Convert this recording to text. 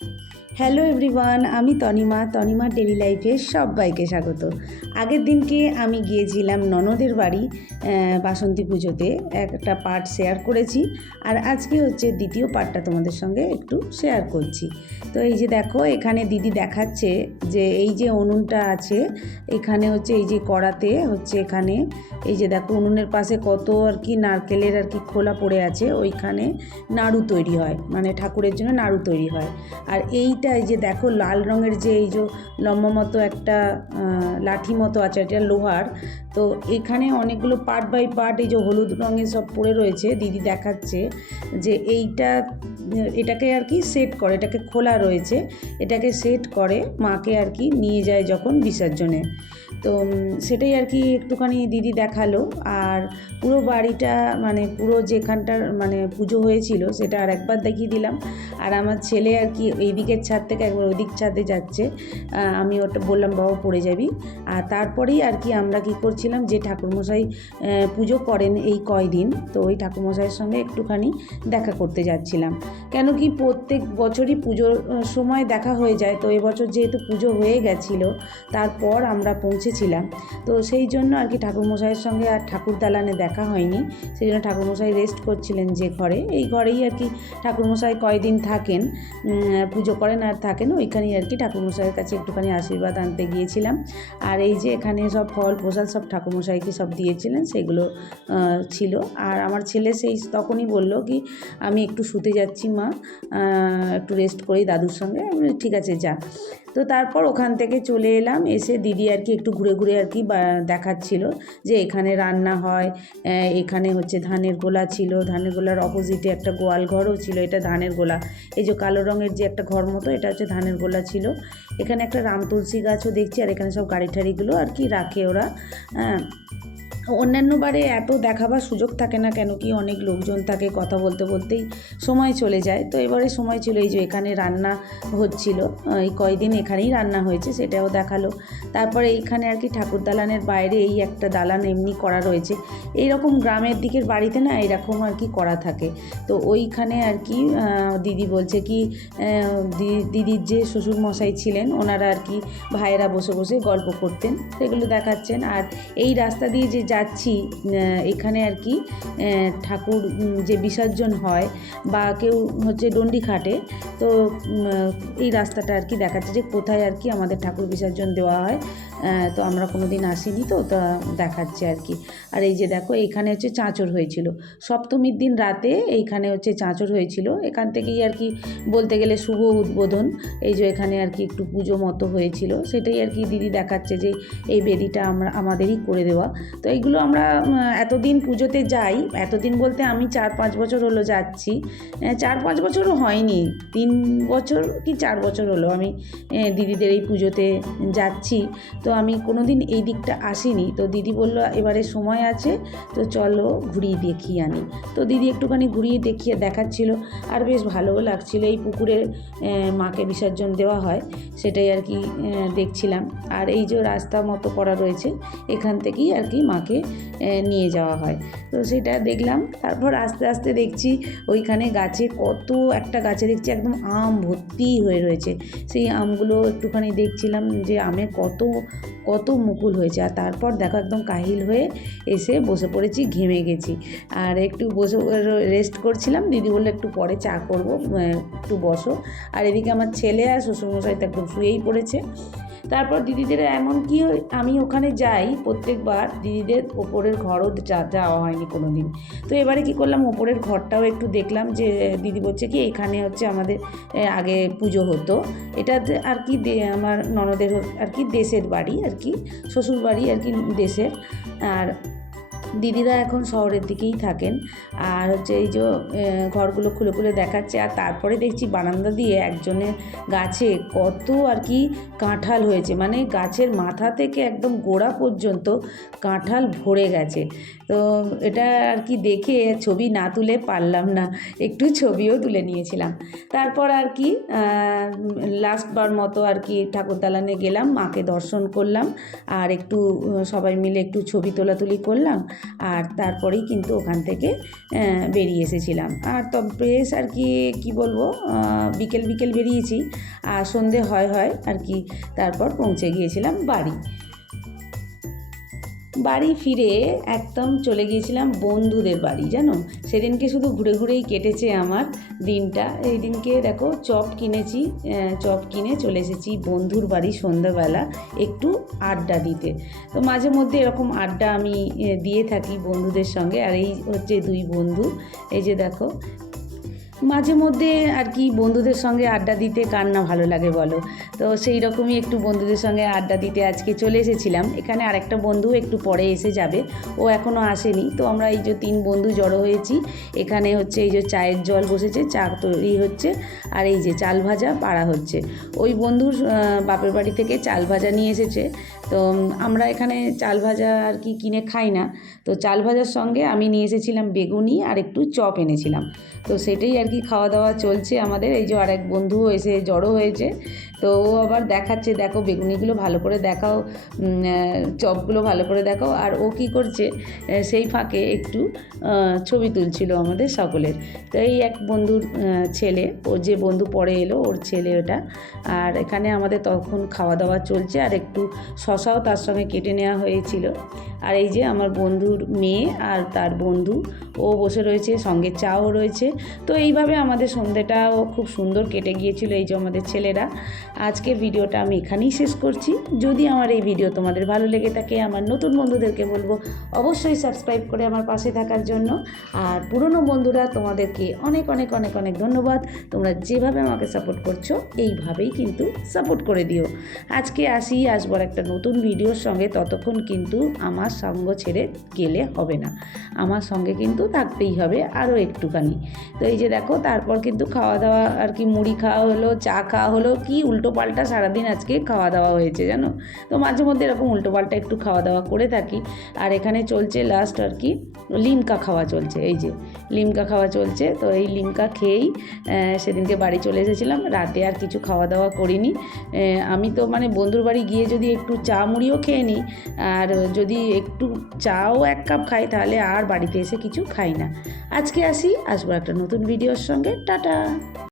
Hello everyone, আমি Tanima daily লাইফে সবাইকে স্বাগত। আগের দিনকে আমি গিয়েছিলাম ননদের বাড়ি বাসন্তী পুজোতে, একটা পার্ট শেয়ার করেছি। আর আজকে হচ্ছে দ্বিতীয় পার্টটা তোমাদের সঙ্গে একটু শেয়ার করছি। তো এই যে দেখো, এখানে দিদি দেখাচ্ছে যে এই যে উনুনটা আছে, এখানে হচ্ছে এই যে কড়াতে হচ্ছে এখানে এই যে দেখো উনুনের পাশে কত আর কি নারকেলের আর কি খোলা পড়ে আছে, ওইখানে নাড়ু তৈরি হয়, মানে ঠাকুরের জন্য নাড়ু তৈরি হয়। আর এইটা এই যে দেখো লাল রঙের যে এই যে লম্বা মতো একটা লাঠি মতো আছে, এটা লোহার। তো এখানে অনেকগুলো পার্ট বাই পার্ট এই যে হলুদ রঙের সব পড়ে রয়েছে। দিদি দেখাচ্ছে যে এটাকে আর কি সেট করে, এটাকে খোলা রয়েছে, এটাকে সেট করে মাকে আর কি নিয়ে যায় যখন বিসর্জনে। তো সেটাই আর কি একটুখানি দিদি দেখালো। আর পুরো বাড়িটা মানে পুরো যেখানটার মানে পুজো হয়েছিল সেটা আর একবার দেখিয়ে দিলাম। আর আমার ছেলে আর কি এই দিকের ছাদ থেকে একবার ওই দিক ছাদে যাচ্ছে, আমি ওটা বললাম বাবা পড়ে যাবি। আর তারপরেই আর কি আমরা কি করছিলাম, যে ঠাকুরমশাই পুজো করেন এই কয়দিন, তো ওই ঠাকুরমশাইয়ের সঙ্গে একটুখানি দেখা করতে যাচ্ছিলাম। কেন কি প্রত্যেক বছরই পুজোর সময় দেখা হয়ে যায়, তো এবছর যেহেতু পুজো হয়ে গেছিলো তারপর আমরা পৌঁছেছিলাম, তো সেই জন্য আর কি ঠাকুরমশাইয়ের সঙ্গে আর ঠাকুর দালানে দেখা হয়নি। সেই জন্য ঠাকুরমশাই রেস্ট করছিলেন যে ঘরে, এই ঘরেই আর কি ঠাকুরমশাই কয়দিন থাকেন, পুজো করেন আর থাকেন, ওইখানেই আর কি ঠাকুরমশাইয়ের কাছে একটুখানি আশীর্বাদ আনতে গিয়েছিলাম। আর এই যে এখানে সব ফল প্রসাদ সব ঠাকুরমশাইকে সব দিয়েছিলেন, সেগুলো ছিল। আর আমার ছেলে সেই তখনই বলল কি আমি একটু শুতে যাচ্ছি মা, একটু রেস্ট করি দাদুর সঙ্গে। ঠিক আছে যা। তো তারপর ওখান থেকে চলে এলাম, এসে দিদি আর কি একটু ঘুরে ঘুরে আর কি দেখাচ্ছিল যে এখানে রান্না হয়, এখানে হচ্ছে ধানের গোলা ছিল, ধানের গোলার অপোজিটে একটা গোয়াল ঘরও ছিল, এটা ধানের গোলা। এই যে কালো রঙের যে একটা ঘর মতো, এটা হচ্ছে ধানের গোলা ছিল। এখানে একটা রাম তুলসী গাছও দেখছি, আর এখানে সব গাড়ি ঠাড়িগুলো আর কি রাখে ওরা। অন্যান্য বারে এত দেখাবার সুযোগ থাকে না, কেন কি অনেক লোকজন থাকে, কথা বলতে বলতেই সময় চলে যায়। তো এবারে সময় ছিল, এই যে এখানে রান্না হচ্ছিল, এই কয়দিন এখানেই রান্না হয়েছে সেটাও দেখালো। তারপরে এইখানে আর কি ঠাকুর দালানের বাইরে এই একটা দালান এমনি করা রয়েছে, এইরকম গ্রামের দিকের বাড়িতে না এরকম আর কি করা থাকে। তো ওইখানে আর কি দিদি বলছে কি দিদির যে শ্বশুর মশাই ছিলেন ওনারা আর কি ভাইয়েরা বসে বসে গল্প করতেন, সেগুলো দেখাচ্ছেন। আর এই রাস্তা দিয়ে যে যাচ্ছি, এখানে আর কি ঠাকুর যে বিসর্জন হয় বা কেউ হচ্ছে ডন্ডি খাটে, তো এই রাস্তাটা আর কি দেখাচ্ছে যে কোথায় আর কি আমাদের ঠাকুর বিসর্জন দেওয়া হয়। তো আমরা কোনো দিন আসিনি, তো তা দেখাচ্ছে আর কি। আর এই যে দেখো এইখানে হচ্ছে চাঁচর হয়েছিল সপ্তমীর দিন রাতে, এইখানে হচ্ছে চাঁচর হয়েছিল। এখান থেকেই আর কি বলতে গেলে শুভ উদ্বোধন। এই যে এখানে আর কি একটু পুজো মতো হয়েছিল, সেটাই আর কি দিদি দেখাচ্ছে যে এই বেদিটা আমাদেরই করে দেওয়া। তো এইগুলো আমরা এতদিন পুজোতে যাই, এতদিন বলতে আমি 4-5 বছর হলো যাচ্ছি, 4-5 বছরও হয়নি, 3 বছর কি 4 বছর হলো আমি দিদিদের এই পুজোতে যাচ্ছি। তো আমি কোনো দিন এই দিকটা আসিনি, তো দিদি বলল এবারে সময় আছে তো চলো ঘুরিয়ে দেখিয়ে আনি। তো দিদি একটুখানি ঘুরিয়ে দেখাচ্ছিল, আর বেশ ভালোও লাগছিল। এই পুকুরে মাকে বিসর্জন দেওয়া হয়, সেটাই আর কি দেখছিলাম। আর এই যে রাস্তা মতো করা রয়েছে, এখান থেকেই আর কি মাকে নিয়ে যাওয়া হয়, তো সেটা দেখলাম। তারপর আস্তে আস্তে দেখছি ওইখানে গাছে কত একটা গাছে দেখছি একদম আম ভর্তি হয়ে রয়েছে, সেই আমগুলো একটুখানি দেখছিলাম যে আমে কত কত মুকুল হয়েছে। আর তারপর দেখো একদম কাহিল হয়ে এসে বসে পড়েছি, ঘেমে গেছি। আর একটু বসে রেস্ট করছিলাম, দিদি বললো একটু পরে চা করবো, একটু বসো। আর এদিকে আমার ছেলে আর শ্বশুরমশাই তো একদম শুয়েই পড়েছে। তারপর দিদিদের এমন কি আমি ওখানে যাই প্রত্যেকবার, দিদিদের ওপরের ঘরও যাওয়া হয়নি কোনো দিন। তো এবারে কি করলাম, ওপরের ঘরটাও একটু দেখলাম, যে দিদি বলছে কি এখানে হচ্ছে আমাদের আগে পুজো হতো। এটাতে আর কি আমার ননদের আর কি দেশের বাড়ি, আর কি শ্বশুর বাড়ি আর কি দেশের। আর দিদিরা এখন শহরের দিকেই থাকেন। আর হচ্ছে এই যে ঘরগুলো খুলে খুলে দেখাচ্ছে। আর তারপরে দেখছি বারান্দা দিয়ে একজনের গাছে কত আর কি কাঁঠাল হয়েছে, মানে গাছের মাথা থেকে একদম গোড়া পর্যন্ত কাঁঠাল ভরে গেছে। তো এটা আর কি দেখে ছবি না তুলে পারলাম না, একটু ছবিও তুলে নিয়েছিলাম। তারপর আর কি লাস্টবার মতো আর কি ঠাকুর দালানে গেলাম, মাকে দর্শন করলাম, আর একটু সবাই মিলে একটু ছবি তোলাতুলি করলাম। আর তারপরেই কিন্তু ওখান থেকে বেরিয়ে এসেছিলাম। আর তো বেশ আর কি বলবো, বিকেল বিকেল বেরিয়েছি আর সন্ধে হয় আর কি, তারপর পৌঁছে গিয়েছিলাম বাড়ি ফিরে একদম চলে গিয়েছিলাম বন্ধুদের বাড়ি। জানো, সেদিনকে শুধু ঘুরে ঘুরেই কেটেছে আমার দিনটা। এই দিনকে দেখো চপ কিনেছি, চপ কিনে চলে এসেছি বন্ধুর বাড়ি সন্ধ্যাবেলা একটু আড্ডা দিতে। তো মাঝে মধ্যে এরকম আড্ডা আমি দিয়ে থাকি বন্ধুদের সঙ্গে। আর এই হচ্ছে দুই বন্ধু, এই যে দেখো। মাঝে মধ্যে আর কি বন্ধুদের সঙ্গে আড্ডা দিতে কার না ভালো লাগে বলো। তো সেই রকমই একটু বন্ধুদের সঙ্গে আড্ডা দিতে আজকে চলে এসেছিলাম। এখানে আরেকটা বন্ধু একটু পরে এসে যাবে, ও এখনও আসেনি। তো আমরা এই যে 3 বন্ধু জড়ো হয়েছি এখানে। হচ্ছে এই যে চায়ের জল বসেছে, চা তৈরি হচ্ছে, আর এই যে চাল ভাজা পাড়া হচ্ছে। ওই বন্ধুর বাপের বাড়ি থেকে চাল ভাজা নিয়ে এসেছে। তো আমরা এখানে চাল ভাজা আর কি কিনে খাই না। তো চাল ভাজার সঙ্গে আমি নিয়ে এসেছিলাম বেগুনি আর একটু চপ এনেছিলাম। তো সেটাই আর কি খাওয়া দাওয়া চলছে আমাদের। এই যে আরেক বন্ধু এসে জড়ো হয়েছে, তো ও আবার দেখাচ্ছে, দেখো বেগুনিগুলো ভালো করে দেখাও, চপগুলো ভালো করে দেখাও। আর ও কী করছে, সেই ফাঁকে একটু ছবি তুলছিল আমাদের সকলের। তো এই এক বন্ধুর ছেলে, ও যে বন্ধু পরে এলো ওর ছেলে ওটা। আর এখানে আমাদের তখন খাওয়া দাওয়া চলছে, আর একটু শশাও তার সঙ্গে কেটে নেওয়া হয়েছিল। আর এই যে আমার বন্ধুর মেয়ে আর তার বন্ধু, ও বসে রয়েছে, সঙ্গে চাও রয়েছে। তো এইভাবে আমাদের সন্ধ্যেটাও খুব সুন্দর কেটে গিয়েছিল। এই যে আমাদের ছেলেরা। আজকের ভিডিওটা আমি এখানেই শেষ করছি। যদি আমার এই ভিডিও তোমাদের ভালো লেগে থাকে, আমার নতুন বন্ধুদেরকে বলবো অবশ্যই সাবস্ক্রাইব করে আমার পাশে থাকার জন্য। আর পুরনো বন্ধুরা, তোমাদেরকে অনেক অনেক অনেক অনেক ধন্যবাদ। তোমরা যেভাবে আমাকে সাপোর্ট করছো এইভাবেই কিন্তু সাপোর্ট করে দিও। আজকে আসবো একটা নতুন ভিডিওর সঙ্গে। ততক্ষণ কিন্তু আমার সঙ্গ ছেড়ে গেলে হবে না, আমার সঙ্গে কিন্তু থাকতেই হবে আরও একটুখানি। তো এই যে দেখো, তারপর কিন্তু খাওয়া দাওয়া আর কি, মুড়ি খাওয়া হলো, চা খাওয়া হলো, কি উল্টো পাল্টা সারাদিন আজকে খাওয়া দাওয়া হয়েছে জানো। তো মাঝে মধ্যে এরকম উল্টো পাল্টা একটু খাওয়া দাওয়া করে থাকি। আর এখানে চলছে লাস্ট আর কি লিমকা খাওয়া চলছে। এই যে লিমকা খাওয়া চলছে। তো এই লিমকা খেয়েই সেদিনকে বাড়ি চলে এসেছিলাম। রাতে আর কিছু খাওয়া দাওয়া করিনি। আমি তো মানে বন্ধুর বাড়ি গিয়ে যদি একটু চা মুড়িও খেয়ে নিই, আর যদি একটু চাও 1 কাপ খাই, তাহলে আর বাড়িতে এসে কিছু খাই না। আজকে আসবো একটা নতুন ভিডিওর সঙ্গে। টাটা।